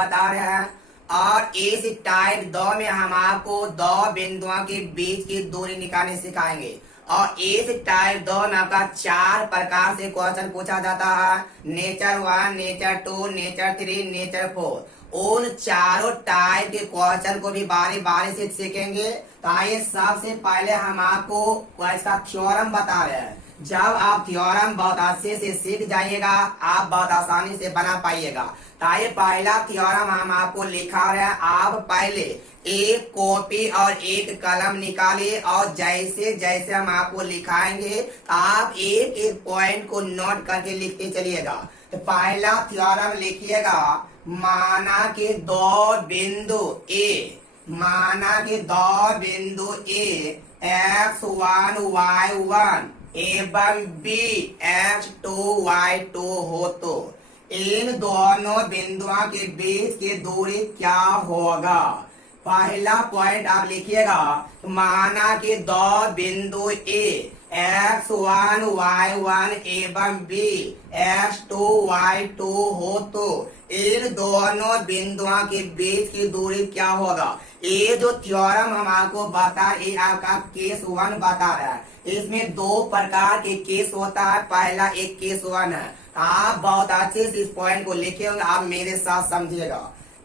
बता रहे हैं। और इस टाइप 2 में हम आपको 2 बिंदुओं के बीच की दूरी निकालने सिखाएंगे। और इस टाइप 2 में आपका 4 प्रकार से क्वेश्चन पूछा जाता है। Nature 1, nature 2, nature 3, nature 4। उन चारों टाइप के क्वेश्चन को भी बारी बारी से सीखेंगे। तो आइए सबसे पहले हम आपको इसका थ्योरम बता रहे हैं। जब आप थ्योरम बहुत अच्छे से सीख जाइएगा, आप बहुत आसानी से बना पाइएगा। तो आइए पहला थ्योरम हम आपको लिखा रहे हैं। आप पहले एक कॉपी और एक कलम निकालिए और जैसे जैसे हम आपको लिखाएंगे आप एक एक पॉइंट को नोट करके लिखते चलिएगा। तो पहला थ्योरम लिखिएगा, माना कि 2 बिंदु ए, माना कि 2 बिंदु ए x1 y1 एवं b x2 y2 हो तो इन दोनों बिंदुओं के बीच की दूरी क्या होगा। पहला पॉइंट आप लिखिएगा, माना कि 2 बिंदु ए x1 y1 एवं b x2 y2 हो तो इन दोनों बिंदुओं के बीच की दूरी क्या होगा। ये जो थ्योरम हम आपको बता, ये आपका केस 1 बता रहा है। इसमें 2 प्रकार के केस होता है। पहला एक केस 1 है। आप बहुत अच्छे से इस पॉइंट को लिखे होंगे, आप मेरे साथ समझिएगा।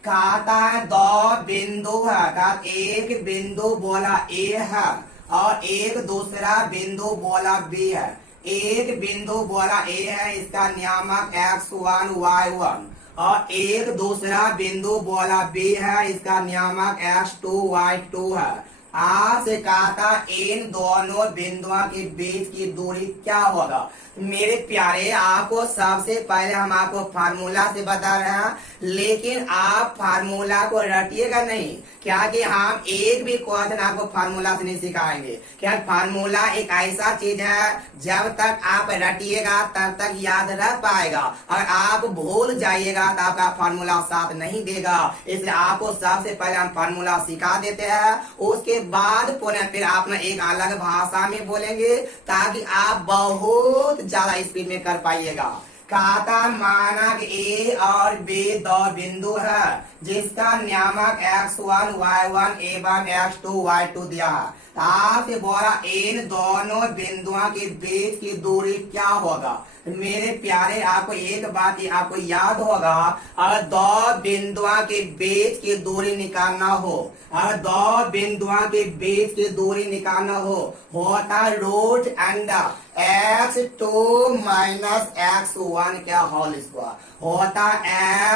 कहता है 2 बिंदु है, एक बिंदु बोला ए है और एक दूसरा बिंदु बोला बी है। एक बिंदु बोला ए है, इसका नियामक x1 y1 और एक दूसरा बिंदु बोला बी है, इसका नियामक x2 y2 है। आपसे कहा था इन दोनों बिंदुओं के बीच की दूरी क्या होगा। मेरे प्यारे, आपको सबसे पहले हम आपको फार्मूला से बता रहे हैं, लेकिन आप फार्मूला को रटिएगा नहीं। क्या कि हम एक भी क्वेश्चन आपको फार्मूला से नहीं सिखाएंगे। क्या फार्मूला एक ऐसा चीज है, जब तक आप रटिएगा तब तक याद रह पाएगा। अगर आप भूल जाइएगा तो आपका फार्मूला साथ नहीं देगा। इसलिए आपको सबसे पहले हम फार्मूला सिखा देते हैं, उसके बाद पुनः फिर आप एक अलग भाषा में बोलेंगे ताकि आप बहुत ज्यादा स्पीड में कर पाइएगा। कहता माना कि ए और बी 2 बिंदु है, जिसका नियामक x1 y1 एवं x2 y2 दिया है। आपसे बोला इन दोनों बिंदुओं के बीच की दूरी क्या होगा। मेरे प्यारे, आपको एक बात आपको याद होगा, अगर 2 बिंदुओं के बीच की दूरी निकालना हो, अगर 2 बिंदुओं के बीच की दूरी निकालना हो, होता root under x2 minus x1 क्या होल स्क्वायर, होता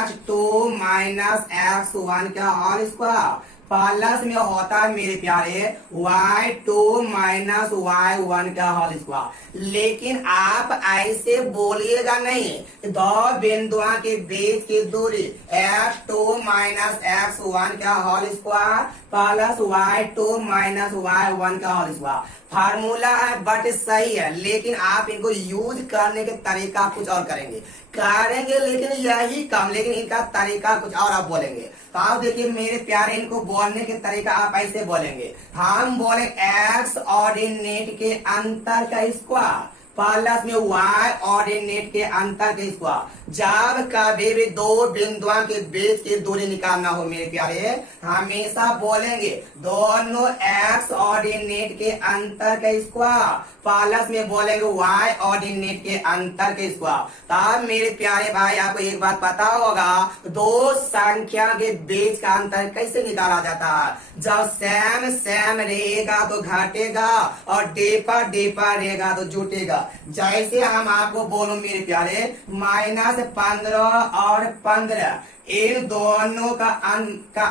x2 माइनस x1 क्या होल स्क्वायर। प्लस में होता है मेरे प्यारे y2 माइनस y1 का होल स्क्वायर। लेकिन आप ऐसे बोलिएगा नहीं, 2 बिंदुओं के बीच की दूरी x2 माइनस x1 का whole square plus y2 minus y1 का होल स्क्वायर। फार्मूला है बट सही है, लेकिन आप इनको यूज करने के तरीका कुछ और करेंगे लेकिन यही कम, लेकिन इनका तरीका कुछ और आप बोलेंगे। तो आप देखिए मेरे प्यारे, इनको बोलने के तरीका आप ऐसे बोलेंगे। हम बोले x ऑर्डिनेट के अंतर का स्क्वायर प्लस में y ऑर्डिनेट के अंतर का स्क्वायर। जब कभी भी 2 बिंदुओं के बीच की दूरी निकालना हो मेरे प्यारे, हमेशा बोलेंगे दोनों x ऑर्डिनेट के अंतर का स्क्वायर प्लस में बोलेंगे y ऑर्डिनेट के अंतर के स्क्वायर। तब मेरे प्यारे भाई, आपको एक बात पता होगा, 2 संख्या के बीच का अंतर कैसे निकाला जाता है। जब सेम सेम रहेगा तो घटेगा और डेपर डेपर रहेगा तो जुटेगा। जैसे हम आपको बोलो मेरे प्यारे, -15 और 15, इन दोनों का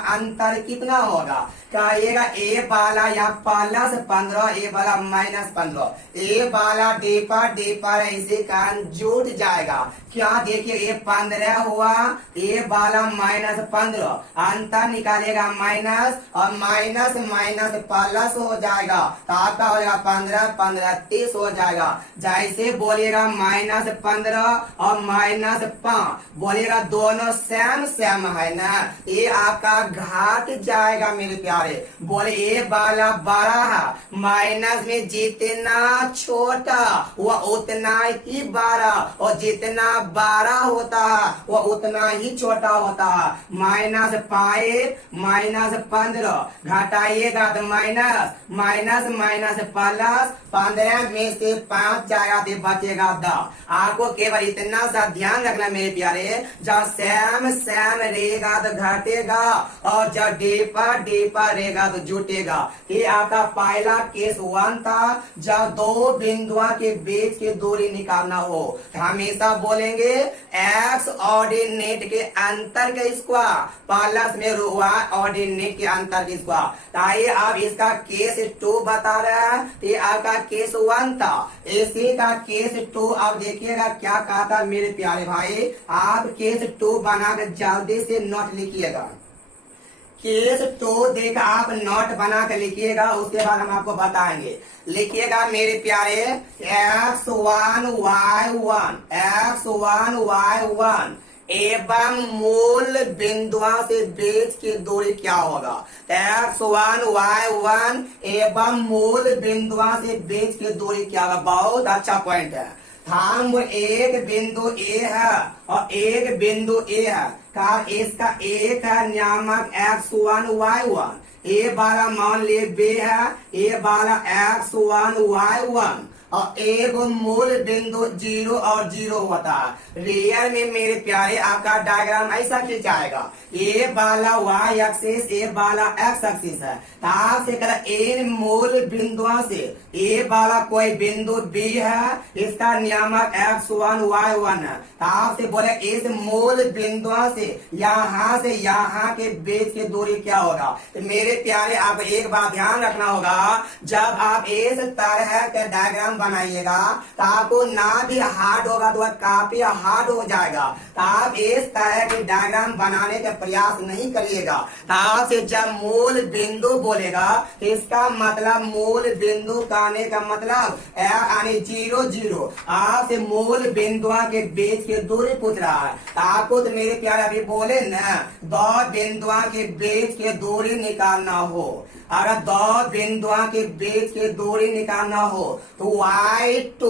अंतर कितना होगा। कहिएगा ए वाला या प्लस 15, ए वाला -15, ए वाला डेपर डेपर ऐसे कारण जुट जाएगा। क्या देखिए, ये 15 हुआ, ए वाला -15, अंतर निकालेगा माइनस और माइनस माइनस प्लस हो जाएगा, तो आपका हो जाएगा 15 15 30 हो जाएगा। जैसे बोलिएगा -15 और -5, बोलिएगा दोनों सेम सेम सेम है ना, ये आपका घाट जाएगा मेरे प्यारे। बोले ये वाला बड़ा है, माइनस में जितना छोटा वह उतना ही बड़ा, और जितना बड़ा होता है वह उतना ही छोटा होता है। -5 -15 घटाइएगा तो माइनस माइनस माइनस प्लस, 15 में से 5 जाएगा तो बचेगा 10। आपको केवल इतना सा ध्यान रखना मेरे प्यारे, जब सेम सेम रहेगा तो घटेगा, और जब डीपर रहेगा तो जुटेगा। ये आपका पहला केस 1 था, जब दो बिंदुओं के बीच की दूरी निकालना हो तो हमेशा बोलेंगे x ऑर्डिनेट के अंतर के स्क्वायर प्लस में y ऑर्डिनेट के अंतर के स्क्वायर। आइए अब इसका केस 2 बता रहा है, ये आपका केस 1 था। इसी का केस 2 अब देखिएगा क्या कहा था मेरे प्यारे भाई। आप केस 2 बनाकर जल्दी से नोट लिखिएगा। केस 2 देख आप नोट बना कर लिखिएगा, उसके बाद हम आपको बताएंगे। लिखिएगा मेरे प्यारे, x1 y1 एवं मूल बिंदुओं से बीच की दूरी क्या होगा। x1 y1 एवं मूल बिंदुओं से बीच की दूरी क्या होगा। बहुत अच्छा पॉइंट है। हम एक बिंदु ए है और एक बिंदु ए है, का इसका एक है नियामक x1 y1, ए वाला मान लिए बी है, ए वाला x1 y1, और एक मूल बिंदु 0 और 0 होता है। रियल में मेरे प्यारे आपका डायग्राम ऐसा खिंचाएगा, ए वाला y एक्सिस, ए वाला x एक्सिस है। आपसे इन मूल बिंदुओं से ए वाला कोई बिंदु B है, इसका नियामक x1 y1 है। आपसे बोले इस मूल बिंदुओं से यहाँ के बीच की दूरी क्या होगा। तो मेरे प्यारे आप एक बात ध्यान रखना होगा, जब आप इस तरह के डायग्राम बनाइएगा तो आपको ना भी हार्ड होगा तो काफी हार्ड हो जाएगा। तो आप इस तरह के डायग्राम बनाने का प्रयास नहीं करिएगा। तो आपसे जब मूल बिंदु बोलेगा, इसका मतलब मूल बिंदु कहने का मतलब यानी 0 0, आपसे मूल बिंदुओं के बीच की दूरी पूछ रहा है। आपको तो मेरे प्यारे अभी बोले ना, दो बिंदुओं के बीच की दूरी निकालना हो, अगर दो बिंदुओं के बीच की दूरी निकालना हो तो y2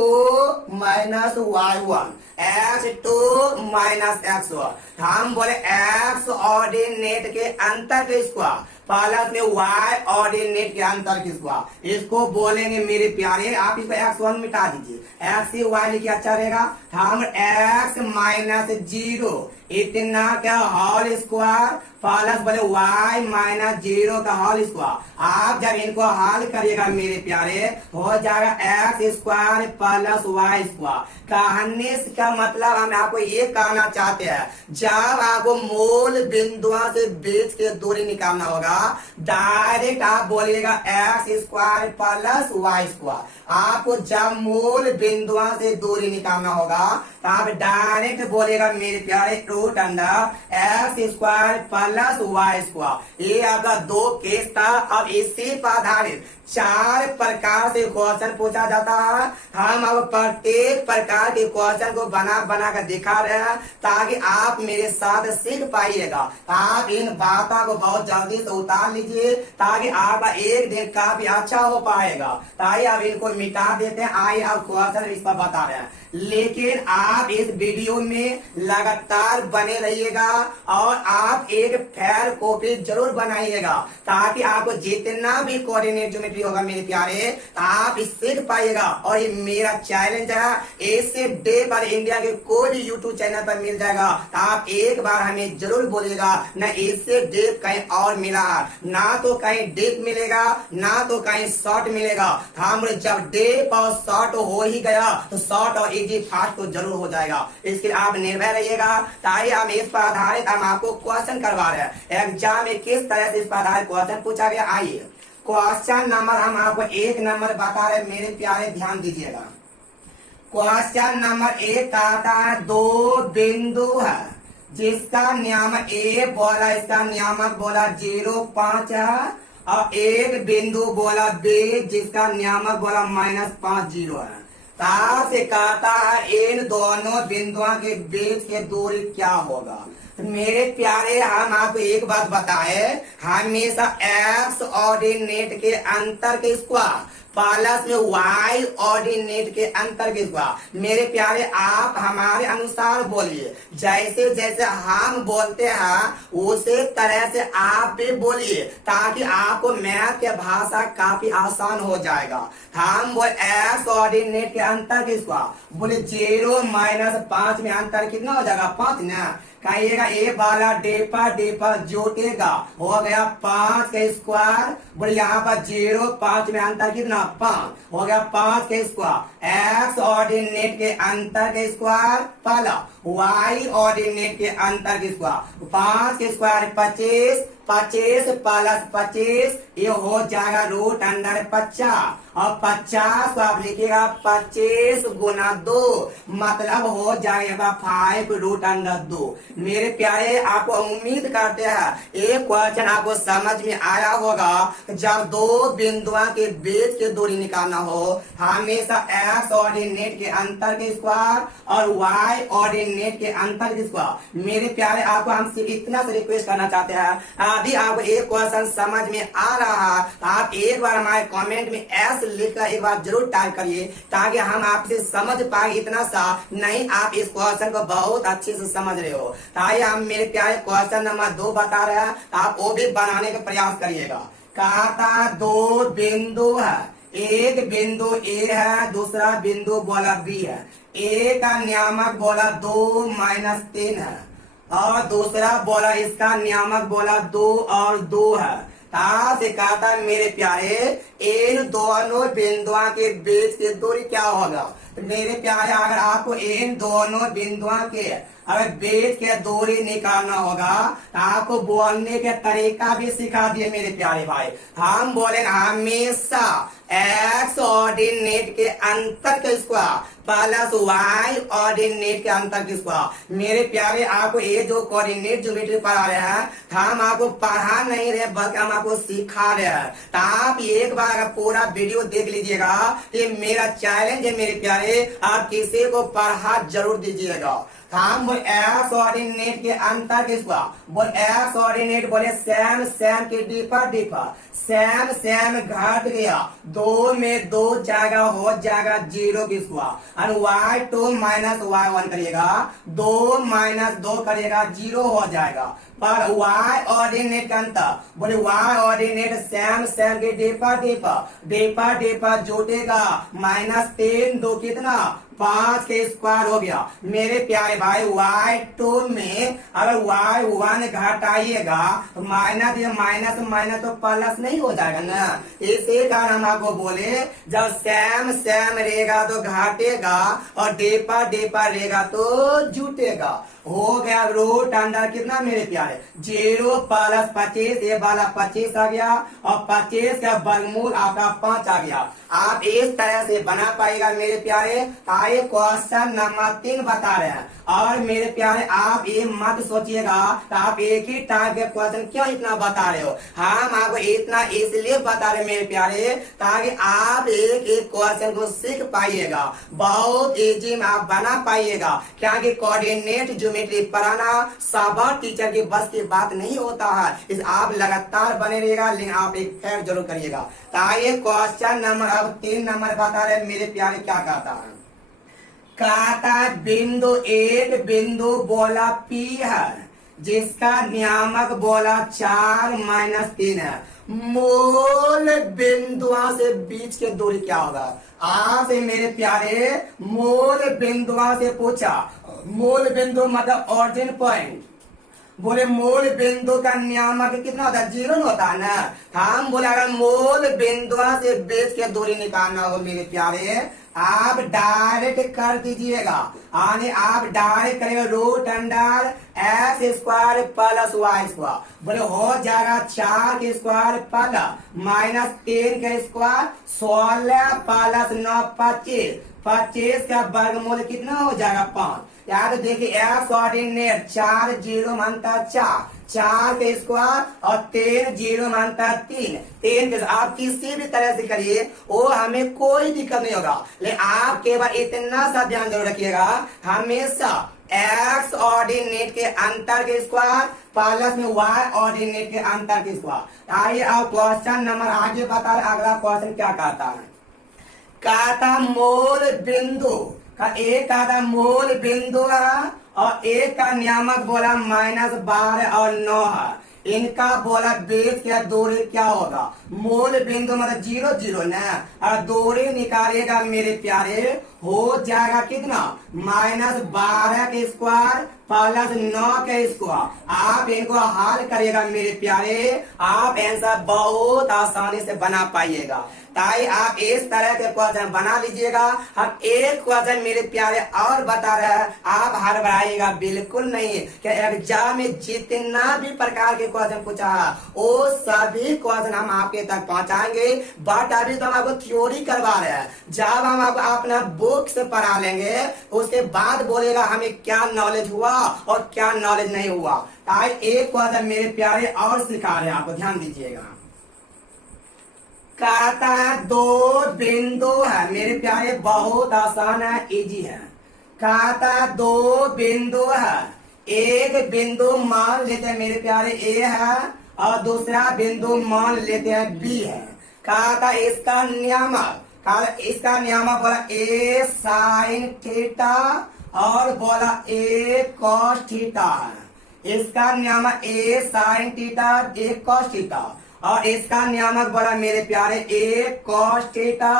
minus y1, x2 minus x1। हम बोले x ऑर्डिनेट के अंतर के स्क्वायर प्लस में y ऑर्डिनेट के अंतर के स्क्वायर, इसको बोलेंगे मेरे प्यारे। आप इसको x1 मिटा दीजिए, x से y लिखिए, अच्छा रहेगा। हम x माइनस 0 इतना का होल स्क्वायर प्लस बोले y माइनस 0 का होल स्क्वायर। आप जब इनको हल करिएगा मेरे प्यारे, हो जाएगा x square plus y square. कहने का मतलब हम आपको ये कहना चाहते हैं, जब आपको मूल बिंदुओं से बीच की दूरी निकालना होगा, डायरेक्ट आप बोलिएगा x square plus y square. आपको जब मूल बिंदुओं से दूरी निकालना होगा तो आप डायरेक्ट बोलेगा मेरे प्यारे root under x square plus y square. ये आपका 2 केस था। अब इसी पर आधारित 4 प्रकार से क्वेश्चन पूछा जाता है। हम अब प्रत्येक प्रकार के क्वेश्चन को बना कर दिखा रहे हैं, ताकि आप मेरे साथ सीख पाइएगा। आप इन बातों को बहुत जल्दी से उतार लीजिए, ताकि आपका एक दिन काफी अच्छा हो पाएगा। ताकि अब इनको मिटा देते हैं। आइए अब क्वेश्चन इस पर बता रहे हैं, लेकिन आप इस वीडियो में लगातार बने रहिएगा और आप एक फेयर कॉपी जरूर बनाइएगा, ताकि आपको जितना भी कोऑर्डिनेट ज्योमेट्री होगा मेरे प्यारे, आप सीख पाइएगा। और ये मेरा चैलेंज है, इससे डे पर इंडिया के कोई भी यूट्यूब चैनल पर मिल जाएगा। तो आप एक बार हमें जरूर बोलिएगा, न इससे डेप कहीं और मिला, ना तो कहीं डेप मिलेगा, ना तो कहीं शॉर्ट मिलेगा। हम जब डेप और शॉर्ट हो ही गया तो शॉर्ट और इजी फास्ट तो जरूर हो जाएगा। इसके आप निर्भय रहिएगा। ताकि हम इस पर आधारित हम आपको क्वेश्चन करवा रहे हैं। एग्जाम में किस तरह से इस पर आधारित क्वेश्चन पूछा गया। आइए क्वेश्चन नंबर हम आपको 1 नंबर बता रहे, मेरे प्यारे ध्यान दीजिएगा। क्वेश्चन नंबर 1 आता है, 2 बिंदु है जिसका नियामक ए बोला, इसका नियामक बोला 0.5 है, और एक बिंदु बोला बी जिसका नियामक बोला -5 0 है। तार से कहता है इन दोनों बिंदुओं के बीच की दूरी क्या होगा। तो मेरे प्यारे हम आपको एक बात बताए, हमेशा एक्स ऑर्डिनेट के अंतर के स्क्वायर प्लस में वाई ऑर्डिनेट के अंतर के स्क्वायर। मेरे प्यारे आप हमारे अनुसार बोलिए, जैसे जैसे हम बोलते हैं उसी तरह से आप भी बोलिए, ताकि आपको मैथ के भाषा काफी आसान हो जाएगा। हम बोले एक्स ऑर्डिनेट के अंतर के स्क्वायर, बोले 0 - 5 में अंतर कितना हो जाएगा 5 ना। कहिएगा ए वाला डेपर डेपर जोटेगा, हो गया 5 का स्क्वायर। बोले यहाँ पर 0 5 में अंतर कितना 5, हो गया 5 का स्क्वायर। एक्स ऑर्डिनेट के अंतर के स्क्वायर प्लस वाई ऑर्डिनेट के अंतर के स्क्वायर। 5 के स्क्वायर 25, 25 प्लस 25 ये हो जाएगा √50, और 50 को आप लिखिएगा 25 गुना 2, मतलब हो जाएगा 5√2। मेरे प्यारे आपको उम्मीद करते हैं एक क्वेश्चन आपको समझ में आया होगा। जब दो बिंदुओं के बीच की दूरी निकालना हो, हमेशा एक्स ऑर्डिनेट के अंतर के स्क्वायर और वाई ऑर्डिनेट के अंतर के स्क्वायर। मेरे प्यारे आपको हमसे इतना से रिक्वेस्ट करना चाहते हैं, अभी आपको एक क्वेश्चन समझ में आ रहा है, आप एक बार हमारे कमेंट में एस लिखकर एक बार जरूर टाइप करिए, ताकि हम आपसे समझ पाए। इतना सा नहीं, आप इस क्वेश्चन को बहुत अच्छे से समझ रहे हो। ताकि हम मेरे प्यारे क्वेश्चन नंबर 2 बता रहे हैं, आप वो भी बनाने का प्रयास करिएगा। कहता 2 बिंदु है, एक बिंदु ए है, दूसरा बिंदु बोला बी है। ए का नियामक बोला 2 - 3 है, और दूसरा बोला इसका नियामक बोला 2 और 2 है। से कहता मेरे प्यारे इन दोनों बिंदुओं के बीच की दूरी क्या होगा। तो मेरे प्यारे अगर आपको इन दोनों बिंदुओं के अगर बीच के दूरी निकालना होगा, तो आपको बोलने के तरीका भी सिखा दिए मेरे प्यारे भाई। हम बोले हमेशा एक्स ऑर्डिनेट के अंतर के स्क्वायर प्लस वाई ऑर्डिनेट के अंतर के स्क्वायर। मेरे प्यारे आपको ये जो कोऑर्डिनेट ज्योमेट्री पढ़ा रहे हैं, हम आपको पढ़ा नहीं रहे बल्कि हम आपको सिखा रहे हैं। तो आप एक बार अगर पूरा वीडियो देख लीजिएगा, ये मेरा चैलेंज है मेरे प्यारे, आप किसी को पढ़ा जरूर दीजिएगा। हम बोले एक्स ऑर्डिनेट के अंतर के स्क्वायर, बोले एक्स ऑर्डिनेट बोले सेम सेम के डिफर डिफर, सेम सेम घट गया, 2 में 2 जाएगा, हो जाएगा 0 की स्क्वायर। और y2 - y1 करिएगा, 2 - 2 करिएगा 0 हो जाएगा। पर y ऑर्डिनेट का अंतर, बोले y ऑर्डिनेट सेम सेम के डिफर डिफर, डिफर डिफर जोटेगा, -3 2 कितना 5 के स्क्वायर हो गया। मेरे प्यारे भाई y2 में अगर y1 घटाइएगा तो माइनस माइनस तो प्लस नहीं हो जाएगा ना। इसी कारण हम आपको बोले जब सेम सेम रहेगा तो घटेगा, और डेपर डेपर रहेगा तो जुटेगा। हो गया √अंडर कितना मेरे प्यारे 0 + 25, ये वाला 25 आ गया, और 25 का वर्गमूल आपका 5 आ गया। आप इस तरह से बना पाएगा मेरे प्यारे। आइए क्वेश्चन नंबर 3 बता रहे हैं। और मेरे प्यारे आप ये मत सोचिएगा तो आप एक ही टाइप के क्वेश्चन क्यों इतना बता रहे हो। हम आपको इतना इसलिए बता रहे मेरे प्यारे, ताकि आप एक एक क्वेश्चन को सीख पाइएगा, बहुत इजी में आप बना पाइएगा। क्योंकि कोऑर्डिनेट ज्योमेट्री पढ़ाना सब टीचर के बस की बात नहीं होता है। इस आप लगातार बने रहिएगा, लेकिन आप एक फेर जरूर करिएगा। तो आइए क्वेश्चन नंबर अब 3 नंबर बता रहे मेरे प्यारे क्या कहता है। कहता बिंदु एक बिंदु बोला P है, जिसका नियामक बोला 4 - 3 है। मूल बिंदुओं से बीच के दूरी क्या होगा। आपसे मेरे प्यारे मूल बिंदुओं से पूछा, मूल बिंदु मतलब ऑरिजिन पॉइंट। बोले मूल बिंदु का नियामक कितना होता है 0 होता है ना। हम बोले अगर मूल बिंदुओं से बीच के दूरी निकालना हो मेरे प्यारे, आप डायरेक्ट कर दीजिएगा। आने आप डायरेक्ट करेंगे √अंडर x² + y²। बोले हो जाएगा 4 के स्क्वायर प्लस -3 के स्क्वायर, 16 + 9 25, 25 का वर्गमूल कितना हो जाएगा 5। क्या तो देखिए एक्स ऑर्डिनेट 4 जीरो मानता 4 के स्क्वायर और 3 जीरो मानता 3 के आप किसी भी तरह से करिए वो हमें कोई दिक्कत नहीं होगा, लेकिन आप केवल इतना सा ध्यान जरूर रखिएगा, हमेशा एक्स ऑर्डिनेट के अंतर के स्क्वायर प्लस में वाई ऑर्डिनेट के अंतर के स्क्वायर। आइए अब क्वेश्चन नंबर आगे बता रहे, अगला क्वेश्चन क्या कहता है, कहता मूल बिंदु का एक कहता मूल बिंदु है और एक का नियामक बोला -12 और 9 है, इनका बोला बेस क्या दूरी क्या होगा, मूल बिंदु मतलब 0 0 ना, और दूरी निकालेगा मेरे प्यारे, हो जाएगा कितना -12 के स्क्वायर प्लस 9 के स्क्वायर। आप इनको हल करिएगा मेरे प्यारे, आप आंसर बहुत आसानी से बना पाइएगा। ताई आप इस तरह के क्वेश्चन बना लीजिएगा। हम एक क्वेश्चन मेरे प्यारे और बता रहे हैं, आप हड़बड़ाइएगा बिल्कुल नहीं, कि एग्जाम में जितना भी प्रकार के क्वेश्चन पूछा है वो सभी क्वेश्चन हम आपके तक पहुंचाएंगे। बट अभी तो हम आपको थ्योरी करवा रहे हैं, जब हम आपको अपना बुक से पढ़ा लेंगे उसके बाद बोलेगा हमें क्या नॉलेज हुआ और क्या नॉलेज नहीं हुआ। ताई एक क्वेश्चन मेरे प्यारे और सिखा रहे हैं, आपको ध्यान दीजिएगा। कहता है दो बिंदु है मेरे प्यारे, बहुत आसान है, इजी है। कहता है दो बिंदु है, एक बिंदु मान लेते हैं मेरे प्यारे ए है और दूसरा बिंदु मान लेते हैं बी है। कहता इसका नियामक, इसका नियामक बोला ए साइन थीटा और बोला ए कॉस थीटा है। इसका नियामक ए sine theta A cos theta और इसका नियामक बोला मेरे प्यारे ए कॉस थीटा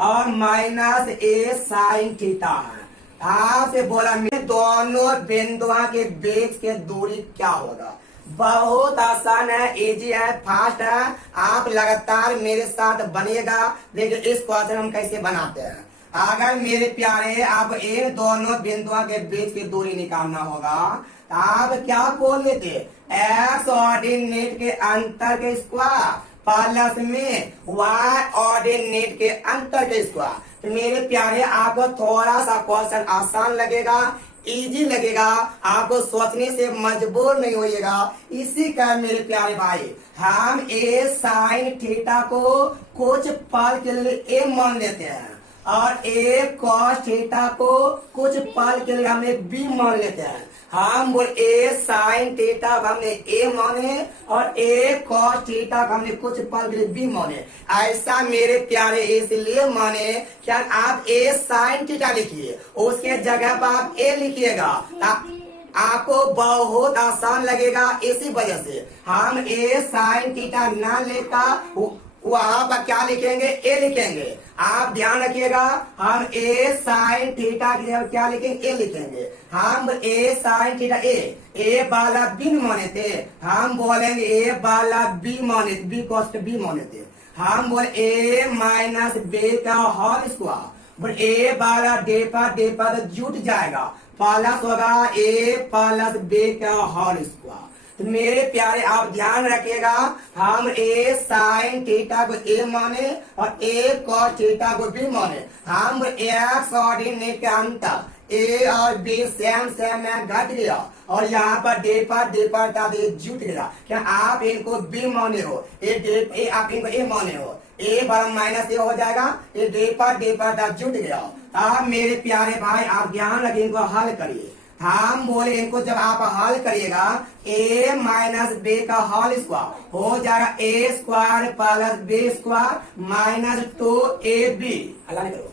और माइनस ए साइन थीटा है। आपसे बोला मेरे दोनों बिंदुओं के बीच के दूरी क्या होगा। बहुत आसान है, इजी है, फास्ट है, आप लगातार मेरे साथ बनिएगा। देखिए इस क्वेश्चन हम कैसे बनाते हैं। अगर मेरे प्यारे आप इन दोनों बिंदुओं के बीच की दूरी निकालना होगा, आप क्या बोल लेते, एक्स ऑर्डिनेट के अंतर के स्क्वायर प्लस में वाई ऑर्डिनेट के अंतर के स्क्वायर। तो मेरे प्यारे आपको थोड़ा सा क्वेश्चन आसान लगेगा, इजी लगेगा, आपको सोचने से मजबूर नहीं होइएगा। इसी का मेरे प्यारे भाई हम ए साइन थीटा को कुछ पल के लिए ए मान लेते हैं और ए कॉस थीटा को कुछ पल के लिए हमने बी मान लेते हैं। हम बोल ए साइन थीटा हमने ए माने और ए कॉस थीटा हमने कुछ पल के लिए बी माने। ऐसा मेरे प्यारे इसलिए माने क्या आप ए साइन थीटा लिखिए, उसके जगह पर आप ए लिखिएगा, आपको बहुत आसान लगेगा। इसी वजह से हम ए साइन थीटा ना लेता वहां पर क्या लिखेंगे, ए लिखेंगे। आप ध्यान रखिएगा, हम ए साइन थीटा की जगह क्या लिखेंगे, ए लिखेंगे। हम ए साइन थीटा ए वाला बी माने थे, हम बोलेंगे ए वाला बी माने, बी कॉस्ट बी माने थे। हम बोले ए माइनस बी का होल स्क्वायर, ए वाला डे पर जुट जाएगा, प्लस होगा ए प्लस बी का होल स्क्वायर। तो मेरे प्यारे आप ध्यान रखिएगा, हम ए साइन थीटा को ए माने और ए कॉस थीटा को बी माने। हम एक्स ऑर्डिनेट के अंतर ए और बी सेम सेम में घट गया और यहाँ पर डे पर जुट गया। क्या आप इनको बी माने हो, आप इनको ए माने हो, ए बराबर माइनस ए हो जाएगा, ये डे पर जुट गया। अब मेरे प्यारे भाई आप ध्यान रखिए, इनको हल करिए। हम बोले इनको जब आप हल करिएगा a माइनस बी का होल स्क्वायर हो जाएगा A square plus B square minus 2ab। अल्लाह ने करो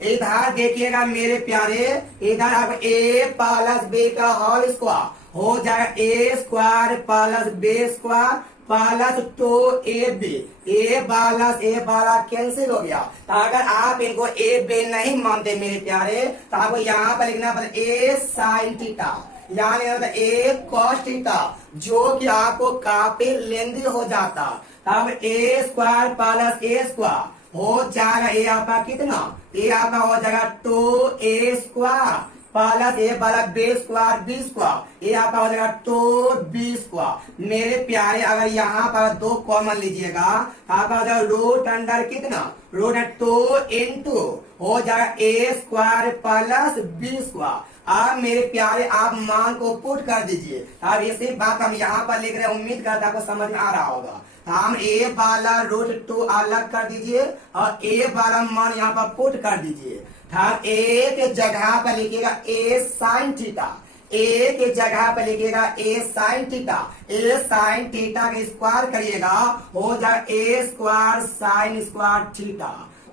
इधर देखिएगा मेरे प्यारे, इधर अब a प्लस बी का होल स्क्वायर हो जाएगा A square plus B square plus 2ab। A वाला कैंसिल हो गया। तो अगर आप इनको ए बी नहीं मानते मेरे प्यारे, तो आपको यहाँ पर लिखना पड़ेगा ए साइन थीटा, यानी ए कॉस थीटा, जो कि आपको काफी लेंदी हो जाता। तब ए स्क्वायर प्लस ए स्क्वायर हो जाएगा, ए आपका कितना, ए आपका हो जाएगा 2a स्क्वायर प्लस ए वाला बी स्क्वायर बी स्क्वायर, ये आपका हो जाएगा 2b स्क्वायर। मेरे प्यारे अगर यहाँ पर 2 कॉमन लीजिएगा आपका हो जाएगा रूट अंडर कितना, रूट 2 इंटू हो जाएगा A square plus B square. अब मेरे प्यारे आप मान को पुट कर दीजिए। अब इसी बात हम यहाँ पर लिख रहे हैं, उम्मीद करता आपको समझ में आ रहा होगा। हम ए वाला रूट टू अलग कर दीजिए और ए वाला मान यहाँ पर पुट कर दीजिए। हम ए के जगह पर लिखिएगा ए साइन थीटा, ए के जगह पर लिखिएगा A sine theta, A sine theta का स्क्वायर करिएगा हो जाए A square sine square theta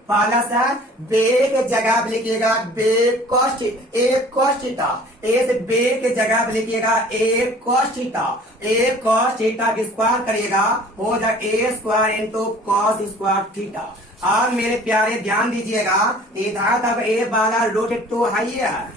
plus है बे के जगह पे लिखिएगा B cos A cos theta, A से बे के जगह पे लिखिएगा A cos theta, A cos theta की स्क्वायर करिएगा हो जाए A square into cos square theta. अब मेरे प्यारे ध्यान दीजिएगा, इधर तक ए वाला रूट टू है,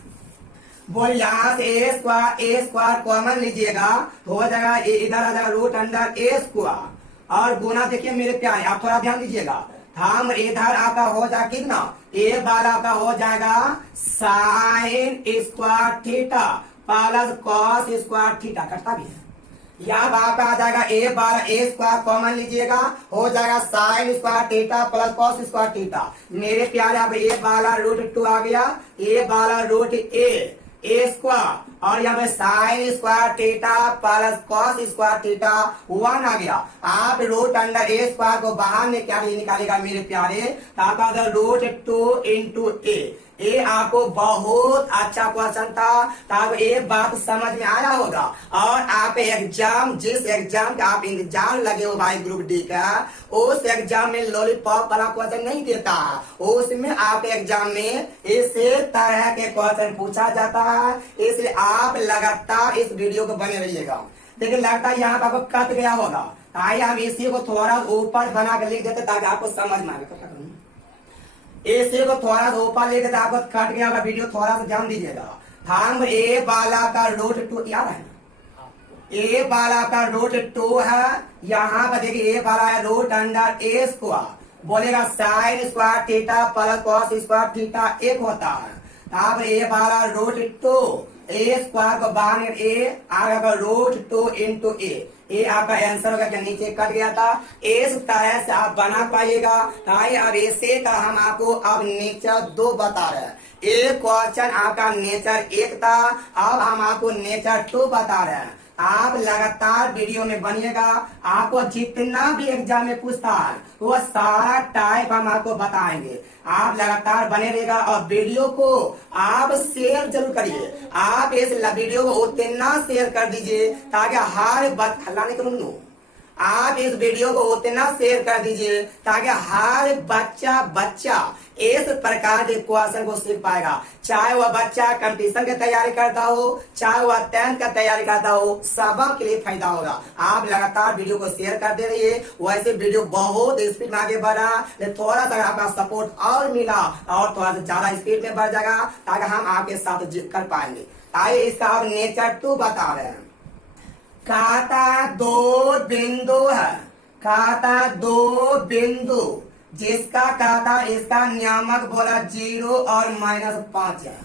बोल यहाँ से ए स्क्वायर कॉमन लीजिएगा हो जाएगा इधर आ जाएगा रूट अंडर ए स्क्वायर और गुना देखिए मेरे प्यारे आप थोड़ा ध्यान दीजिएगा। हम इधर आपका हो जाएगा कितना ए बार आपका हो जाएगा sign square theta plus cos square theta, कटता भी है। यहाँ आपका आ जाएगा ए बार ए स्क्वायर कॉमन लीजिएगा हो जाएगा sign square theta plus cos square theta. मेरे प्यारे अब ए वाला रूट टू आ गया, ए वाला रूट ए स्क्वायर और यहाँ पे sign square theta plus cos square theta 1 आ गया। आप रूट अंडर ए स्क्वायर को बाहर निकालेगा मेरे प्यारे, आपका रूट टू इंटू ए आपको बहुत अच्छा क्वेश्चन था, तब एक बात समझ में आया होगा। और आप एग्जाम जिस एग्जाम का आप इंतजार लगे हो भाई ग्रुप डी का, उस एग्जाम में लॉलीपॉप वाला क्वेश्चन नहीं देता, उसमें आप एग्जाम में इसी तरह के क्वेश्चन पूछा जाता है। इसलिए आप लगातार इस वीडियो को बने रहिएगा। देखिए लगता है यहाँ पर आपको कट गया होगा, आइए हम इसी को थोड़ा ऊपर बना के लिख देते ताकि आपको समझ में आए। इसी को थोड़ा सा ऊपर लेके आपको कट गया होगा, वीडियो थोड़ा सा ध्यान दीजिएगा। हम ए वाला का रूट टू याद है, ए वाला का रूट टू है, यहाँ पर देखिए ए वाला है रूट अंडर ए स्क्वायर, बोलेगा sign square theta plus cos square theta एक होता है। आप ए वाला रूट टू ए स्क्वायर को बाहर ए आगे रूट टू इंटू ए आपका आंसर होगा क्या नीचे कट गया था। इस तरह से आप बना पाइएगा। अब ऐसे का हम आपको अब नेचर 2 बता रहे हैं। एक क्वेश्चन आपका नेचर 1 था, अब हम आपको नेचर 2 बता रहे हैं। आप लगातार वीडियो में बनिएगा, आपको जितना भी एग्जाम में पूछता है वो सारा टाइप हम आपको बताएंगे। आप लगातार बने रहेगा और वीडियो को आप शेयर जरूर करिए। आप इस वीडियो को उतना शेयर कर दीजिए ताकि हर हल्लाने के मुन्नू आप इस वीडियो को उतना शेयर कर दीजिए ताकि हर बच्चा इस प्रकार के क्वेश्चन को सीख पाएगा। चाहे वह बच्चा कंपटीशन की तैयारी करता हो, चाहे वह 10th का तैयारी करता हो, सबक के लिए फायदा होगा। आप लगातार वीडियो को शेयर करते रहिए। वैसे वीडियो बहुत स्पीड में आगे बढ़ा, थोड़ा सा आपका सपोर्ट और मिला और थोड़ा सा ज्यादा स्पीड में बढ़ जाएगा ताकि हम आपके साथ कर पाएंगे। आइए इसका आप नेचर 2 बता रहे हैं। खाता 2 बिंदु है, खाता 2 बिंदु जिसका खाता इसका नियामक बोला 0 और -5 है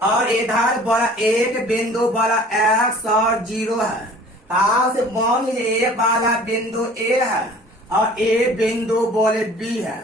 और इधर बोला एक बिंदु बोला x और 0 है। आप से मान लीजिए ए वाला बिंदु A है और ए बिंदु बोले B है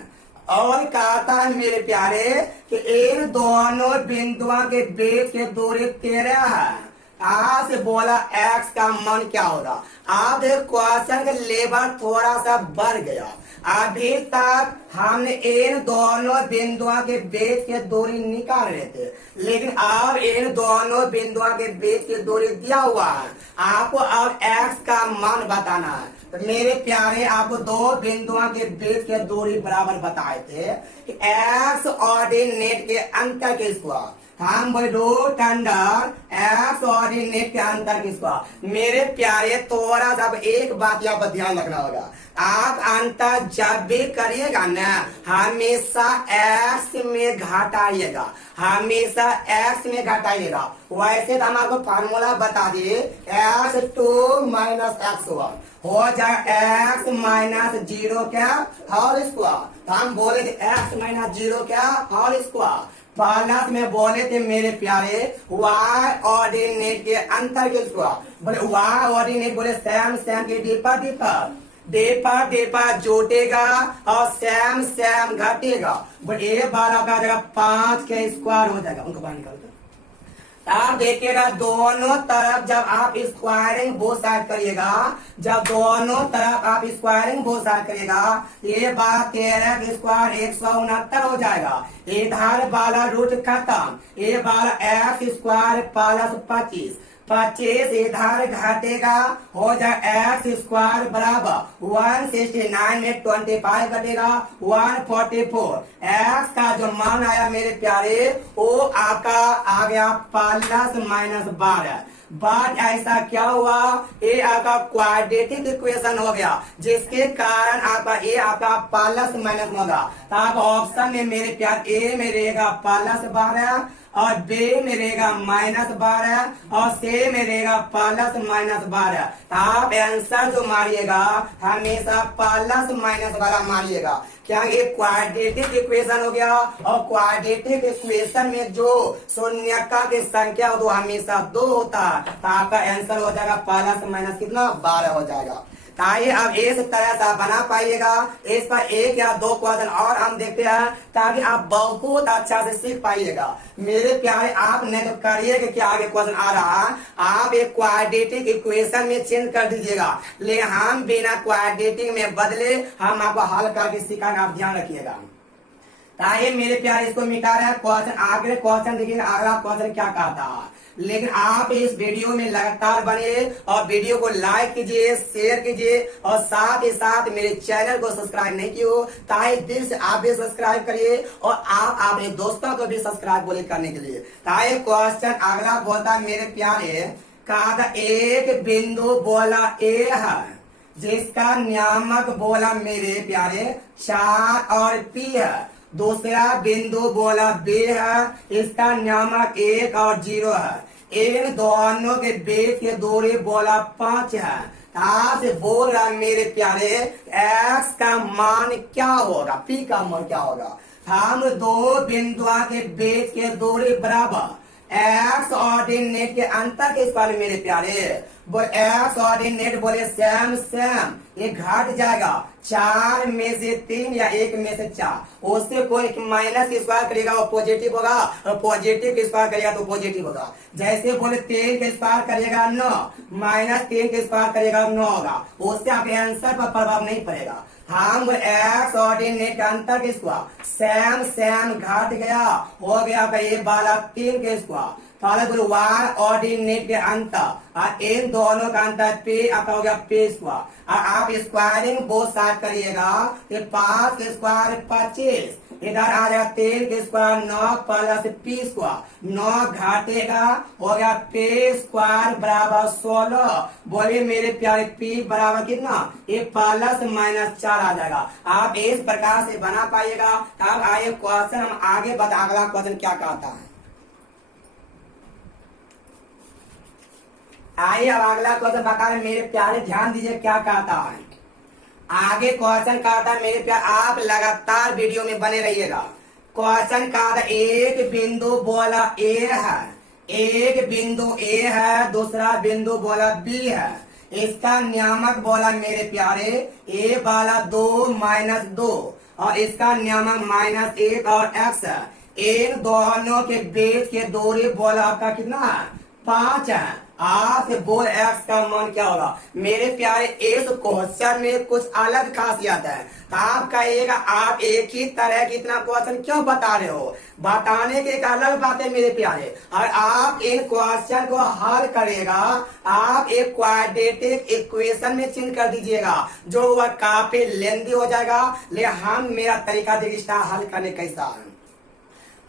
और कहता है मेरे प्यारे कि इन दोनों बिंदुओं के बीच की दूरी 13 है। आज से बोला x का मान क्या होगा। आप क्वेश्चन का लेवल थोड़ा सा बढ़ गया। अभी तक हमने इन दोनों बिंदुओं के बीच की दूरी निकाल रहे थे, लेकिन अब इन दोनों बिंदुओं के बीच की दूरी दिया हुआ है। आपको अब x का मान बताना है। तो मेरे प्यारे आपको 2 बिंदुओं के बीच की दूरी बराबर बताए थे कि x ऑर्डिनेट के अंतर के स्क्वायर, हम रूट अंडर x ऑर्डिनेट के अंतर के स्क्वायर। मेरे प्यारे थोड़ा सा एक बात यहाँ पर ध्यान रखना होगा। आप अंतर जब भी करिएगा ना, हमेशा x में घटाइएगा, हमेशा x में घटाइएगा। वैसे तो हम आपको फार्मूला बता दिए x2 - x1 हो जाए x -0 क्या होल स्क्वायर। तो हम बोले थे x -0 क्या होल स्क्वायर। प्लस में बोले थे मेरे प्यारे y ऑर्डिनेट के अंतर के स्क्वायर। बोले y ऑर्डिनेट बोले सेम के डेपर जोटेगा और सेम घटेगा। बट एक बार आपका 5 के स्क्वायर हो जाएगा। उनको बाहर निकाल दो। आप देखिएगा दोनों तरफ जब आप स्क्वायरिंग बोथ साइड करिएगा, जब दोनों तरफ आप स्क्वायरिंग बोथ साइड करिएगा, ये बात 13 के स्क्वायर 169 हो जाएगा। इधर वाला रूट खत्म, ये वाला एक्स स्क्वायर प्लस 25 इधर घटेगा, हो जाए एक्स स्क्वायर बराबर 169 में 25 घटेगा 144। एक्स का जो मान आया मेरे प्यारे वो आपका आ गया प्लस माइनस 12। बट ऐसा क्या हुआ, ये आपका क्वाड्रेटिक इक्वेशन हो गया, जिसके कारण आपका ये आपका प्लस माइनस होगा। तो आप ऑप्शन में मेरे प्यार ए में रहेगा प्लस 12 और बी में रहेगा माइनस 12 और सी में रहेगा प्लस माइनस 12। तो आप आंसर जो मारिएगा हमेशा प्लस माइनस वाला मारिएगा, क्या ये क्वाड्रेटिक इक्वेशन हो गया। और क्वाड्रेटिक इक्वेशन में जो शून्यता की संख्या हो तो हमेशा 2 होता है, तो आपका आंसर हो जाएगा प्लस माइनस कितना 12 हो जाएगा। आइए अब इस तरह से आप बना पाइएगा। इस पर एक या दो क्वेश्चन और हम देखते हैं ताकि आप बहुत अच्छा से सीख पाइएगा। मेरे प्यारे आप नहीं तो करिए कि क्या आगे क्वेश्चन आ रहा है, आप एक क्वाड्रेटिक इक्वेशन में चेंज कर दीजिएगा, लेकिन हम बिना क्वाड्रेटिक में बदले हम आपको हल करके सिखाएंगे, आप ध्यान रखिएगा। आइए मेरे प्यारे इसको मिटा रहे हैं क्वेश्चन, आगे क्वेश्चन देखिए अगला क्वेश्चन क्या कहता है। लेकिन आप इस वीडियो में लगातार बने और वीडियो को लाइक कीजिए, शेयर कीजिए और साथ ही साथ मेरे चैनल को सब्सक्राइब नहीं किया हो ताकि दिल से आप भी सब्सक्राइब करिए और आप अपने दोस्तों को भी सब्सक्राइब बोले करने के लिए। ताकि क्वेश्चन अगला बोलता है मेरे प्यारे, कहा एक बिंदु बोला ए है जिसका नियामक बोला मेरे प्यारे 4 और पी है। दूसरा बिंदु बोला बी है, इसका नियामक 1 और 0 है। इन दोनों के बीच की दूरी बोला 5 है। आपसे बोल रहा मेरे प्यारे एक्स का मान क्या होगा, पी का मान क्या होगा। हम दो बिंदुओं के बीच के दूरी बराबर एक्स ऑर्डिनेट के अंतर के स्क्वायर मेरे प्यारे एक्स ऑर्डिनेट बोले सेम सेम, ये घट जाएगा 4 में से 3 या 1 में से 4, उससे कोई माइनस स्क्वायर करेगा वो पॉजिटिव होगा और पॉजिटिव के स्क्वायर करेगा तो पॉजिटिव होगा। जैसे बोले 3 के स्क्वायर करेगा 9 माइनस 3 के स्क्वायर करेगा 9 होगा, उससे आपके आंसर पर प्रभाव नहीं पड़ेगा। हम एक्स ऑर्डिनेट का अंतर के स्क्वायर सेम सेम घट गया, हो गया ये वाला 3 के स्क्वायर वाई ऑर्डिनेट के अंतर और इन दोनों का अंतर पे आपका हो गया पे स्क्वायर। और आप स्क्वायरिंग बोथ साइड करिएगा, 5 के स्क्वायर 25, इधर आ जाएगा 3 के स्क्वायर 9 प्लस पी स्क्वायर 9 घटेगा, हो गया पे स्क्वायर बराबर 16। बोलिए मेरे प्यारे पी बराबर कितना, ये प्लस माइनस 4 आ जाएगा। आप इस प्रकार से बना पाइएगा। अब आइए क्वेश्चन हम आगे बता, अगला क्वेश्चन क्या कहता है। आइए अब अगला क्वेश्चन बता रहे मेरे प्यारे, ध्यान दीजिए क्या कहता है। आगे क्वेश्चन कहता है मेरे प्यारे, आप लगातार वीडियो में बने रहिएगा। क्वेश्चन कहता है एक बिंदु बोला ए है, एक बिंदु ए है, दूसरा बिंदु बोला बी है, इसका नियामक बोला मेरे प्यारे ए वाला 2 माइनस 2 और इसका नियामक माइनस 1 और एक्स है। इन दोनों के बीच के दूरी बोला आपका कितना है 5 है। आपसे बोल एक्स का मान क्या होगा। मेरे प्यारे इस क्वेश्चन में कुछ अलग खासियत है, तो आप कहिएगा आप एक ही तरह की इतना क्वेश्चन क्यों बता रहे हो, बताने की एक अलग बात है मेरे प्यारे। और आप इन क्वेश्चन को हल करेगा, आप एक क्वाड्रेटिक इक्वेशन में चेंज कर दीजिएगा जो वह काफी लेंदी हो जाएगा। ले हम मेरा तरीका देखिए हल करने कैसा है।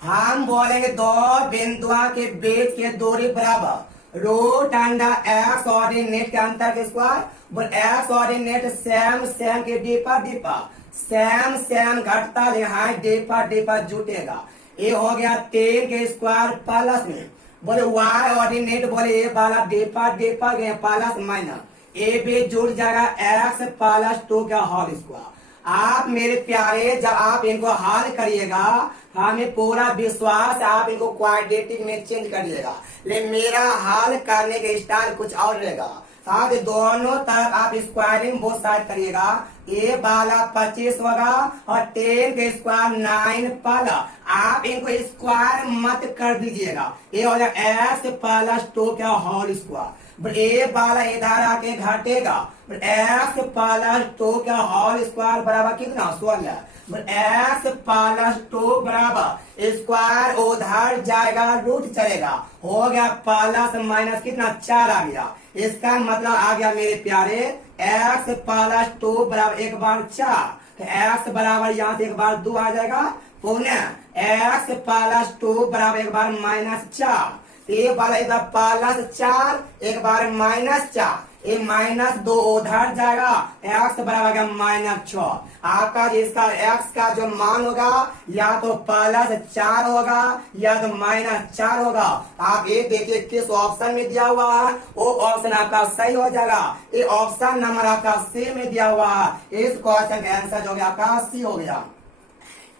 हम बोलेंगे दो बिंदुओं के बीच के दूरी बराबर रूट अंडर एक्स ऑर्डिनेट के अंतर के square, x ordinate same same के डीपा डीपा सेम सेम घटता यहाँ डीपा डीपा जुटेगा, ये हो गया 3 के स्क्वायर प्लस में बोले वाई ऑर्डिनेट बोले ये वाला डीपा डीपा गया प्लस माइनस ए भी जुड़ जाएगा एक्स प्लस 2 का होल स्क्वायर। आप मेरे प्यारे जब आप इनको हल करिएगा हमें पूरा विश्वास आप इनको क्वाड्रेटिक में चेंज करिएगा, लेकिन मेरा हल करने के स्टाइल कुछ और रहेगा। साथ दोनों तरफ आप स्क्वायरिंग बोथ साइड करिएगा, ए वाला 25 होगा और 10 का स्क्वायर 9 पाला। आप इनको स्क्वायर मत कर दीजिएगा, ये हो जाएगा एक्स प्लस 2 का होल स्क्वायर। ए वाला इधर आके घटेगा, एक्स प्लस 2 का होल स्क्वायर बराबर कितना 16। एक्स प्लस 2 बराबर स्क्वायर उधर जाएगा रूट चलेगा, हो गया प्लस माइनस कितना 4 आ गया। इसका मतलब आ गया मेरे प्यारे एक्स प्लस 2 बराबर एक बार 4, तो एक्स बराबर यहाँ से एक बार 2 आ जाएगा, पुनः एक्स प्लस 2 बराबर एक बार -4, ये वाला इधर प्लस 4 एक बार -4, ये -2 उधर जाएगा, एक्स बराबर -6। आपका इसका एक्स का जो मान होगा या तो +4 होगा या तो -4 होगा। आप ये देखिए किस ऑप्शन में दिया हुआ है, वो ऑप्शन आपका सही हो जाएगा। ये ऑप्शन नंबर आपका सी में दिया हुआ है। इस क्वेश्चन का आंसर जो गया आपका सी हो गया।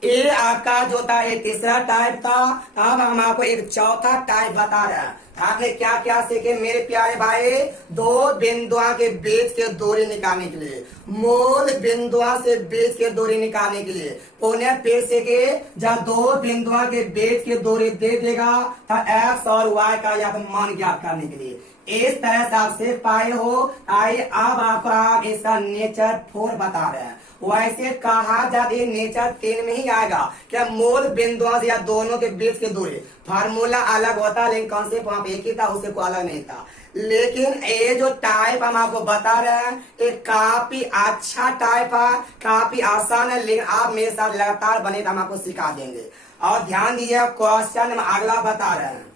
ये आपका जो था ये तीसरा टाइप था। अब हम आपको एक चौथा टाइप बता रहे हैं। आपने क्या क्या सीखे मेरे प्यारे भाई, दो बिंदुओं के बीच के दूरी निकालने के लिए, मूल बिंदुओं से बीच के दूरी निकालने के लिए पुनः फिर सीखे जब दो बिंदुओं के बीच की दूरी दे देगा तो एक्स और वाई का या तो मान ज्ञात करने के लिए इस तरह से आप सीख पाए हो। आइए अब आपको इसका नेचर 4 बता रहे हैं। वैसे कहा जाता है नेचर 3 में ही आएगा क्या मूल बिंदुओं से या दोनों के बीच की दूरी, फार्मूला अलग होता है लेकिन कॉन्सेप्ट वहां पे एक ही था, उससे कोई अलग नहीं था। लेकिन ये जो टाइप हम आपको बता रहे हैं ये काफी अच्छा टाइप है, काफी आसान है, लेकिन आप मेरे साथ लगातार बने तो हम आपको सिखा देंगे। और ध्यान दीजिए क्वेश्चन हम अगला बता रहे हैं,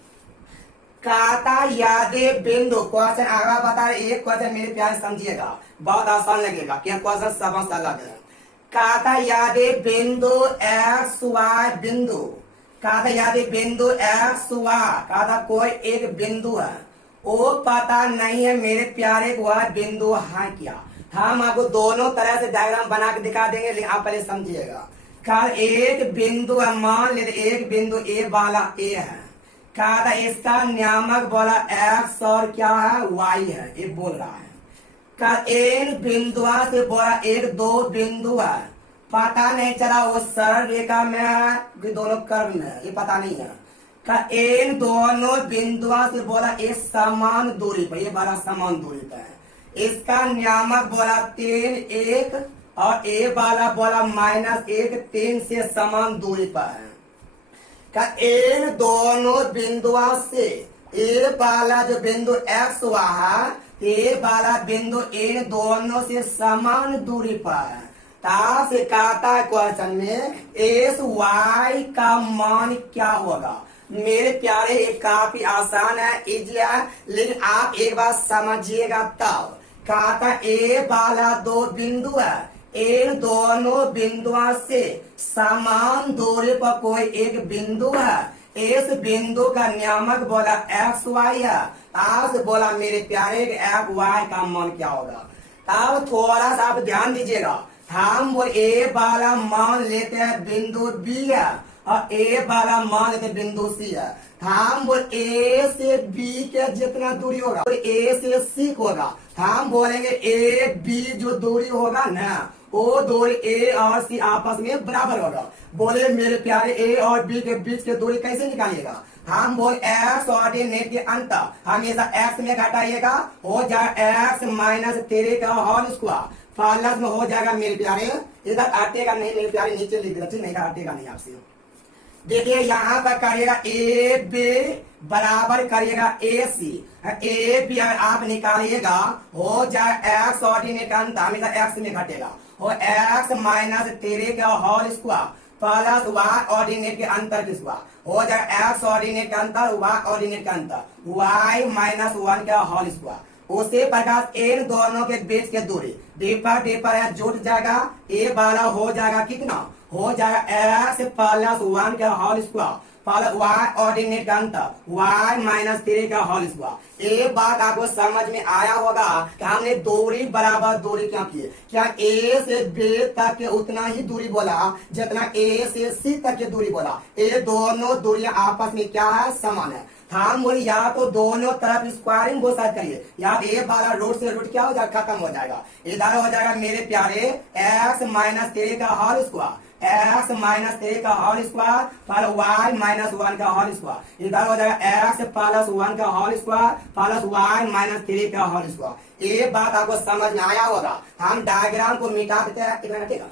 काता यादे बिंदु। क्वेश्चन आगे बता रहे, एक क्वेश्चन मेरे प्यारे समझिएगा, बहुत आसान लगेगा क्या क्वेश्चन सब अलग है। काता यादे बिंदु एक्स वाई बिंदु, काता यादे बिंदु एक्स वाई, काता कोई एक बिंदु है, वो पता नहीं है मेरे प्यारे वह बिंदु है क्या। हम आपको दोनों तरह से डायग्राम बना के दिखा देंगे, लेकिन आप पहले समझिएगा। कल एक बिंदु है, मान लेते एक बिंदु ए वाला ए है, कहा इसका नियामक बोला एक्स और क्या है वाई है, ये बोल रहा है। का इन बिंदुआ से बोला एक दो बिंदु है, पता नहीं चला वो सरल रेखा में है कि दोनों कर्व में है, ये पता नहीं है। का इन दोनों बिंदुआ से बोला एक समान दूरी पर, ये वाला समान दूरी पर है। इसका नियामक बोला 3 1 और ए वाला बोला -1 3 से समान दूरी पर है। का इन दोनों बिंदुओं से ए वाला जो बिंदु एक्स हुआ है, ए वाला बिंदु इन दोनों से समान दूरी पर है। ताब से कहता है क्वेश्चन में एस वाई का मान क्या होगा। मेरे प्यारे ये काफी आसान है, इजी है, लेकिन आप एक बार समझिएगा तब। कहता ए वाला दो बिंदु है, इन दोनों बिंदुओं से समान दूरी पर कोई एक बिंदु है, इस बिंदु का नियामक बोला एक्स वाई है। आज बोला मेरे प्यारे एक्स वाई का मान क्या होगा। अब थोड़ा सा आप ध्यान दीजिएगा, हम वो ए वाला मान लेते हैं बिंदु बी है और ए वाला मान लेते बिंदु सी है। हम बोल ए से बी के जितना दूरी होगा ए से सी होगा, हम बोलेंगे ए बी जो दूरी होगा ना वो दूरी ए और सी आपस में बराबर होगा। बोले मेरे प्यारे ए और बी के बीच की दूरी कैसे निकालिएगा। हम बोल एक्स ऑर्डिनेट के अंतर हमेशा एक्स में घटाइएगा, हो जाए एक्स -3 का होल स्क्वायर, प्लस में हो जाएगा मेरे प्यारे, इधर हटेगा नहीं मेरे प्यारे, नीचे लिख देना नहीं हटेगा नहीं आपसे। देखिए यहाँ पर करिएगा ए बी बराबर करिएगा ए सी, ए बी आप निकालिएगा हो जाए एक्स ऑर्डिनेट का अंतर हमेशा एक्स में घटेगा, हो एक्स -3 का whole square plus y ordinate के अंतर की स्क्वायर, हो जाए एक्स ऑर्डिनेट का अंतर वाई ऑर्डिनेट का अंतर वाई -1 का होल स्क्वायर। उसी प्रकार इन दोनों के बीच के दूरी डीपर है जुट जाएगा, ए वाला हो जाएगा कितना, हो जाएगा एक्स +1 का whole square plus y ordinate का अंतर वाई -3 का होल स्क्वायर। एक बात आपको समझ में आया होगा कि हमने दूरी बराबर दूरी क्या की, क्या ए से बी तक के उतना ही दूरी बोला जितना ए से सी तक की दूरी बोला। ये दोनों दूरियां आपस में क्या है समान है। हम बोले या तो दोनों तरफ स्क्वायरिंग को साथ करिए, या ए वाला रूट से रूट क्या हो जाएगा, खत्म हो जाएगा। इधर हो जाएगा मेरे प्यारे एक्स माइनस 3 का होल स्क्वायर, एक्स माइनस 3 का whole square plus y minus 1 का होल स्क्वायर। इधर हो जाएगा एक्स प्लस 1 का whole square plus y minus 3 का होल स्क्वायर। ये बात आपको समझ में आया होगा। हम डायग्राम को मिटा देते हैं, कितना घटेगा,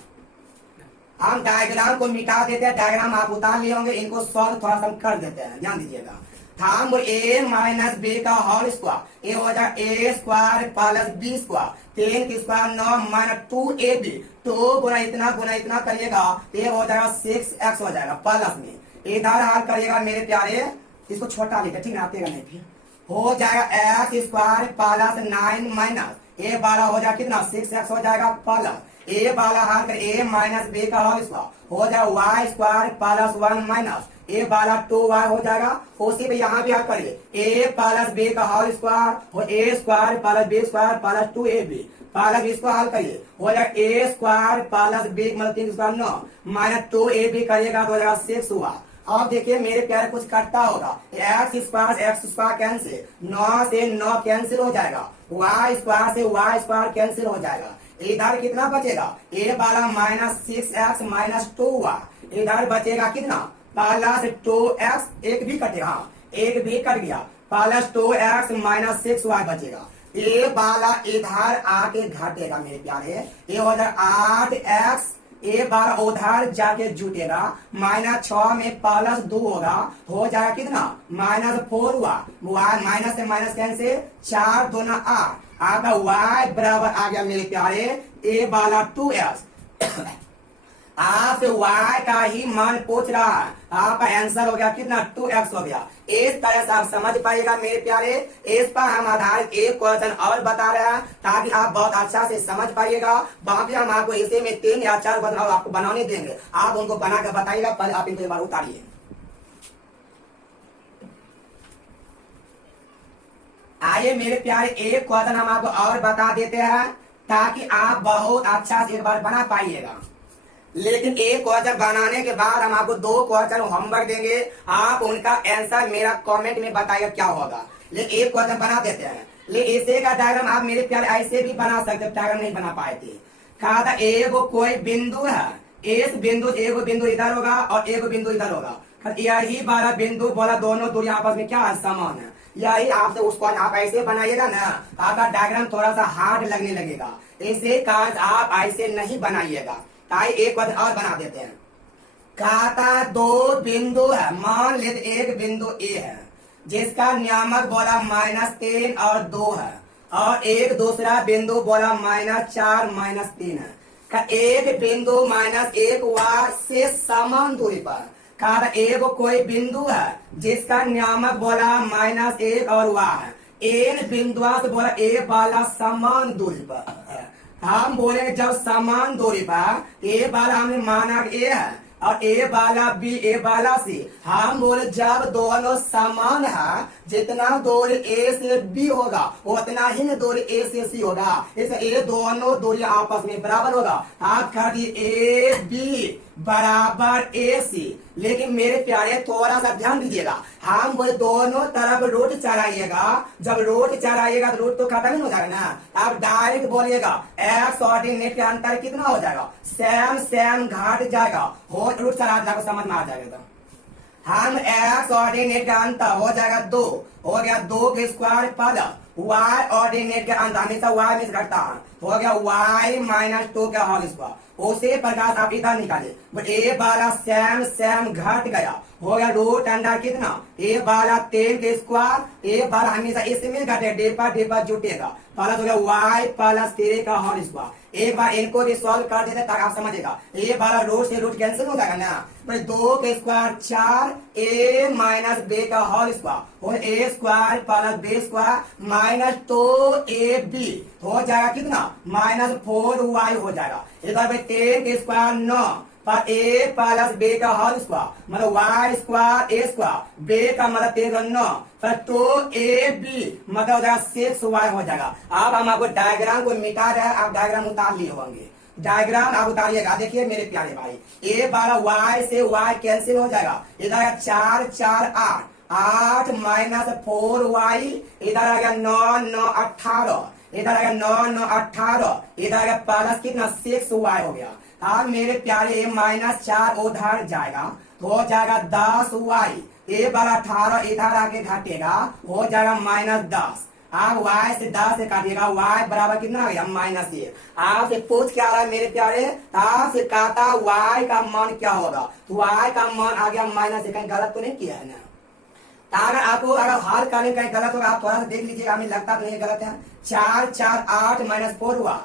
हम डायग्राम को मिटा देते हैं, डायग्राम आप उतार लिए होंगे, इनको सॉल्व थोड़ा सा कर देते हैं, ध्यान दीजिएगा। हम ए माइनस बी का होल स्क्वायर, ये हो जाएगा A square plus B square, 3 की स्क्वायर 9 माइनस 2ab, तो गुना इतना करिएगा, ये हो जाएगा 6x हो जाएगा प्लस में। इधर हल करिएगा मेरे प्यारे, इसको छोटा लिखे, ठीक है, आतेगा नहीं, फिर हो जाएगा एक्स स्क्वायर प्लस 9 माइनस ए वाला हो जाएगा कितना 6x हो जाएगा प्लस ए वाला हल कर ए माइनस बी का होल स्क्वायर हो जाएगा वाई स्क्वायर प्लस 1 माइनस ए वाला 2y हो जाएगा। उसी पे यहाँ भी हल करिए ए प्लस बी का होल स्क्वायर और A square plus B square plus 2ab plus इसको हल करिए हो जाएगा ए स्क्वायर प्लस बी मतलब 3 स्क्वायर 9 माइनस 2ab करिएगा तो हो जाएगा 6y। अब देखिए मेरे प्यारे कुछ कटता होगा, एक्स स्क्वायर कैंसिल, 9 से 9 कैंसिल हो जाएगा, वाई स्क्वायर से वाई स्क्वायर कैंसिल हो जाएगा। इधर कितना बचेगा, ए वाला माइनस 6x माइनस 2y, इधर बचेगा कितना प्लस 2x, एक भी कटेगा, हाँ एक भी कट गया, प्लस 2x माइनस 6y बचेगा। ए वाला इधर आके घटेगा मेरे प्यारे, ये हो जाएगा 8x, ए बार उधर जाके जुटेगा, माइनस 6 में प्लस 2 होगा, हो जाएगा कितना माइनस 4y, माइनस से माइनस कैंसिल, 4 दूना 8, आपका y बराबर आ गया मेरे प्यारे ए वाला 2x। आपसे y का ही मान पूछ रहा है, आपका आंसर हो गया कितना 2x हो गया। इस तरह से आप समझ पाइएगा मेरे प्यारे। इस पर हम आधारित एक क्वेश्चन और बता रहे हैं ताकि आप बहुत अच्छा से समझ पाइएगा। बाकी हम आपको इसी में 3 या 4 क्वेश्चन आपको बनाने देंगे, आप उनको बना कर बताइएगा। पहले आप इनको एक बार उतारिए। आइए मेरे प्यारे एक क्वेश्चन हम आपको और बता देते हैं ताकि आप बहुत अच्छा से एक बार बना पाइएगा। लेकिन एक क्वेश्चन बनाने के बाद हम आपको 2 क्वेश्चन होमवर्क देंगे, आप उनका आंसर मेरा कमेंट में बताइए क्या होगा। लेकिन एक क्वेश्चन बना देते हैं, लेकिन इसे का डायग्राम आप मेरे प्यारे ऐसे भी बना सकते, डायग्राम नहीं बना पाए थे। कहा था एगो कोई बिंदु है, इस बिंदु एगो बिंदु इधर होगा और एगो बिंदु इधर होगा, यही 12 बिंदु बोला, दोनों दूरी आपस में क्या है समान है। यही आपसे उसको आप ऐसे बनाइएगा ना, आपका डायग्राम थोड़ा सा हार्ड लगने लगेगा, इसे कारण आप ऐसे नहीं बनाइएगा। ताई एक बार और बना देते हैं। कहता 2 बिंदु है, मान लेते एक बिंदु ए है जिसका नियामक बोला -3 और 2 है, और एक दूसरा बिंदु बोला -4 -3 है। का एक बिंदु -1 से समान दूरी पर, कहा एगो कोई बिंदु है जिसका नियामक बोला -1 और y है, इन बिंदुआ से बोला ए वाला समान दूरी पर। हम बोले जब समान दूरी पर ए वाला हमने माना ए है और ए वाला बी, ए वाला सी, हम बोले जब दोनों समान है, जितना दूरी ए से बी होगा उतना ही दूरी ए से सी होगा, इसे ये दोनों दूरी आपस में बराबर होगा। आप कह दिए ए बी बराबर ए सी। लेकिन मेरे प्यारे थोड़ा सा ध्यान दीजिएगा, हम बोले दोनों तरफ रूट चढ़ाइएगा, जब रूट चढ़ाइएगा तो रूट तो खत्म नहीं हो जाएगा ना, आप डायरेक्ट बोलिएगा एक्स ऑर्डिनेट के अंतर कितना हो जाएगा, सेम घट जाएगा, हो रूट चढ़ा जाएगा, समझ में आ जाएगा। हम एक्स ऑर्डिनेट का अंतर हो जाएगा 2, हो गया 2 के स्क्वायर प्लस y ऑर्डिनेट के अंतर हमेशा y में घटता है, हो गया y -2 का होल स्क्वायर। उसी प्रकार आप इधर निकाले, बट ए वाला सेम घट गया, हो गया रूट अंडर कितना, ए वाला 3 के स्क्वायर, ए वाला हमेशा इसमें घटे, डेपा जुटेगा, प्लस हो गया y प्लस 3 का होल स्क्वायर। एक बार इनको भी सॉल्व कर देते ताकि आप समझेगा, ए वाला रूट से रूट कैंसिल हो जाएगा ना, 2 के स्क्वायर 4 ए माइनस बी का होल स्क्वायर और A square plus B square -2ab हो जाएगा कितना -4y हो जाएगा। इधर पे 10 के स्क्वायर 9 पर ए प्लस बी का होल स्क्वायर मतलब y स्क्वायर ए स्क्वायर, बी का मतलब 13 9 पर 2ab मतलब हो जाएगा 6y हो जाएगा। अब हम आपको डायग्राम को मिटा रहे हैं, आप डायग्राम उतार लिए होंगे, डायग्राम आप उतारिएगा। देखिए मेरे प्यारे भाई, ए वाला y से y कैंसिल हो जाएगा, इधर 4 4 8 8 माइनस 4y, इधर आ गया 9 9 18, इधर आ गया 9 9 18, इधर आ गया प्लस कितना 6y हो गया। अब मेरे प्यारे माइनस 4 उधर जाएगा, हो जाएगा 10y, ये बार 18 इधर आके घटेगा, हो जाएगा माइनस 10। आप y से 10 से काटिएगा, y बराबर कितना आ गया माइनस 1। आपसे पूछ क्या रहा है मेरे प्यारे, आपसे कहता y का मान क्या होगा, तो y का मान आ गया माइनस 1। कहीं गलत तो नहीं किया है ना। अगर आपको अगर हल करने कहीं गलत होगा आप थोड़ा सा देख लीजिएगा, हमें लगता तो नहीं गलत है। 4 4 8 माइनस 4 हुआ,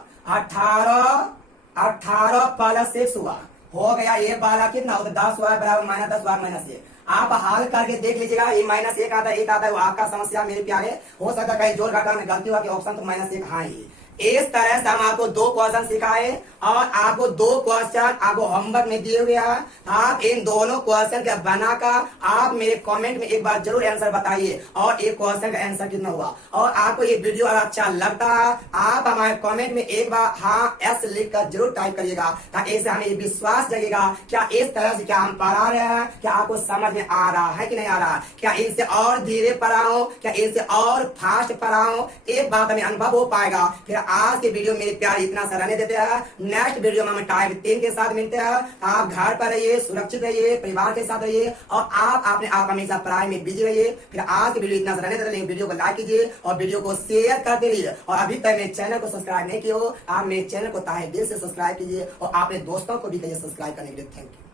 18 प्लस 6 हुआ, हो गया ये वाला कितना होता 10 हुआ बराबर माइनस 10 हुआ माइनस 1। आप हल करके देख लीजिएगा, ये माइनस 1 आता है, 1 आता है, वो आपका समस्या मेरे प्यारे। हो सकता है कहीं जोड़ घटा में गलती हुआ कि ऑप्शन तो माइनस 1 हाँ ही। इस तरह से हम आपको 2 क्वेश्चन सिखाए और आपको 2 क्वेश्चन आपको होमवर्क में दिए हुए हैं। आप इन दोनों क्वेश्चन के बनाकर आप मेरे कमेंट में एक बार जरूर आंसर बताइए और एक क्वेश्चन का आंसर कितना हुआ। और आपको ये वीडियो अगर अच्छा लगता है आप हमारे कमेंट में एक बार हाँ एस लिख कर जरूर टाइप करिएगा, ताकि इससे हमें विश्वास जगेगा क्या इस तरह से क्या हम पढ़ा रहे हैं, क्या आपको समझ में आ रहा है कि नहीं आ रहा है, क्या इनसे और धीरे पढ़ाऊं, क्या इनसे और फास्ट पढ़ाऊं। एक बात हमें अनुभव हो पाएगा। फिर आज के वीडियो मेरे प्यार इतना सा रहने देते हैं। नेक्स्ट वीडियो में हम टाइप 3 के साथ मिलते हैं। आप घर पर रहिए, सुरक्षित रहिए, परिवार के साथ रहिए और आप अपने आप हमेशा पढ़ाई में बिजी रहिए। फिर आज के वीडियो इतना सा रहने देते हैं। वीडियो को लाइक कीजिए और वीडियो को शेयर करते रहिए। और अभी तक मेरे चैनल को सब्सक्राइब नहीं किया हो, आप मेरे चैनल को ताहे दिल से सब्सक्राइब कीजिए और अपने दोस्तों को भी कहिए सब्सक्राइब करने के लिए। Thank you.